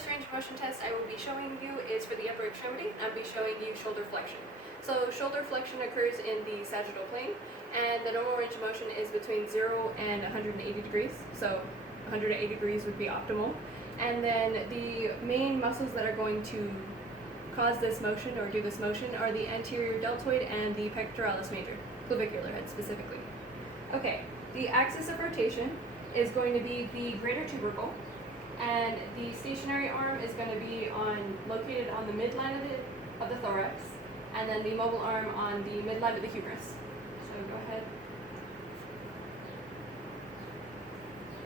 first range of motion test I will be showing you is for the upper extremity. I'll be showing you shoulder flexion. So shoulder flexion occurs in the sagittal plane, and the normal range of motion is between 0 and 180 degrees. So 180 degrees would be optimal. And then the main muscles that are going to cause this motion or do this motion are the anterior deltoid and the pectoralis major, clavicular head specifically. Okay, the axis of rotation is going to be the greater tubercle, and the stationary arm is going to be located on the midline of the thorax, and then the mobile arm on the midline of the humerus. So go ahead.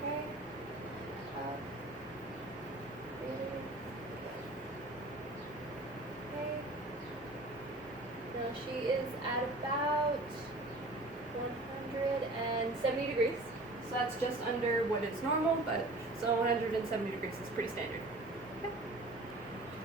Okay. Okay. Now she is at about 170 degrees. So that's just under what is normal, but so 170 degrees is pretty standard. Okay.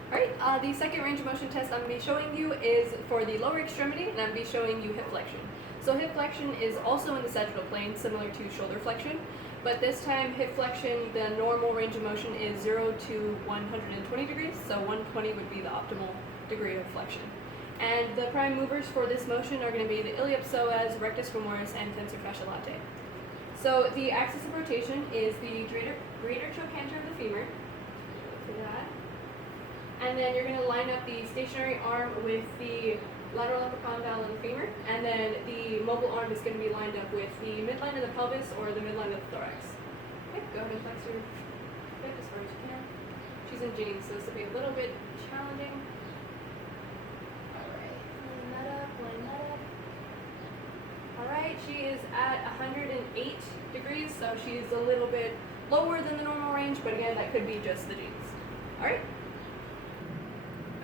Alright, the second range of motion test I'm going to be showing you is for the lower extremity, and I'm going to be showing you hip flexion. So hip flexion is also in the sagittal plane, similar to shoulder flexion, but this time hip flexion, the normal range of motion is 0 to 120 degrees, so 120 would be the optimal degree of flexion. And the prime movers for this motion are going to be the iliopsoas, rectus femoris, and tensor fasciae latae. So the axis of rotation is the greater trochanter of the femur, for that. And then you're going to line up the stationary arm with the lateral upper condyle of the femur, and then the mobile arm is going to be lined up with the midline of the pelvis or the midline of the thorax. Okay, go ahead and flex your hip as far as you can. She's in jeans, so this will be a little bit challenging. Alright, line that up, line that up. Alright, she is at 108 degrees, so she's a little bit lower than the normal range, but again, that could be just the genes.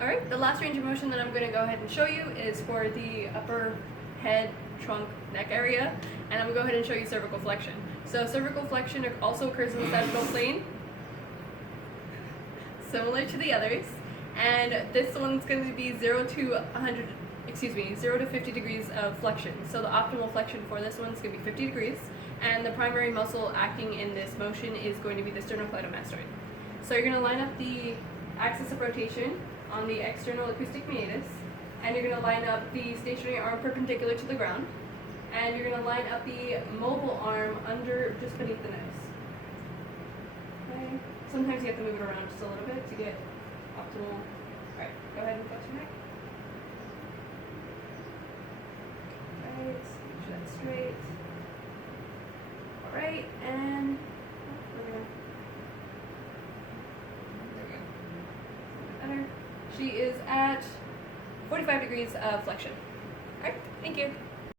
Alright, the last range of motion that I'm going to go ahead and show you is for the upper head, trunk, neck area, and I'm going to go ahead and show you cervical flexion. So cervical flexion also occurs in the sagittal plane, similar to the others, and this one's going to be 0 to 50 degrees of flexion. So the optimal flexion for this one is going to be 50 degrees, and the primary muscle acting in this motion is going to be the sternocleidomastoid. So you're going to line up the axis of rotation on the external acoustic meatus, and you're going to line up the stationary arm perpendicular to the ground, and you're going to line up the mobile arm just beneath the nose. Okay. Sometimes you have to move it around just a little bit to get optimal. Alright, go ahead and flex your neck. Alright, make sure that's straight. Alright, and she is at 45 degrees of flexion. Alright, thank you.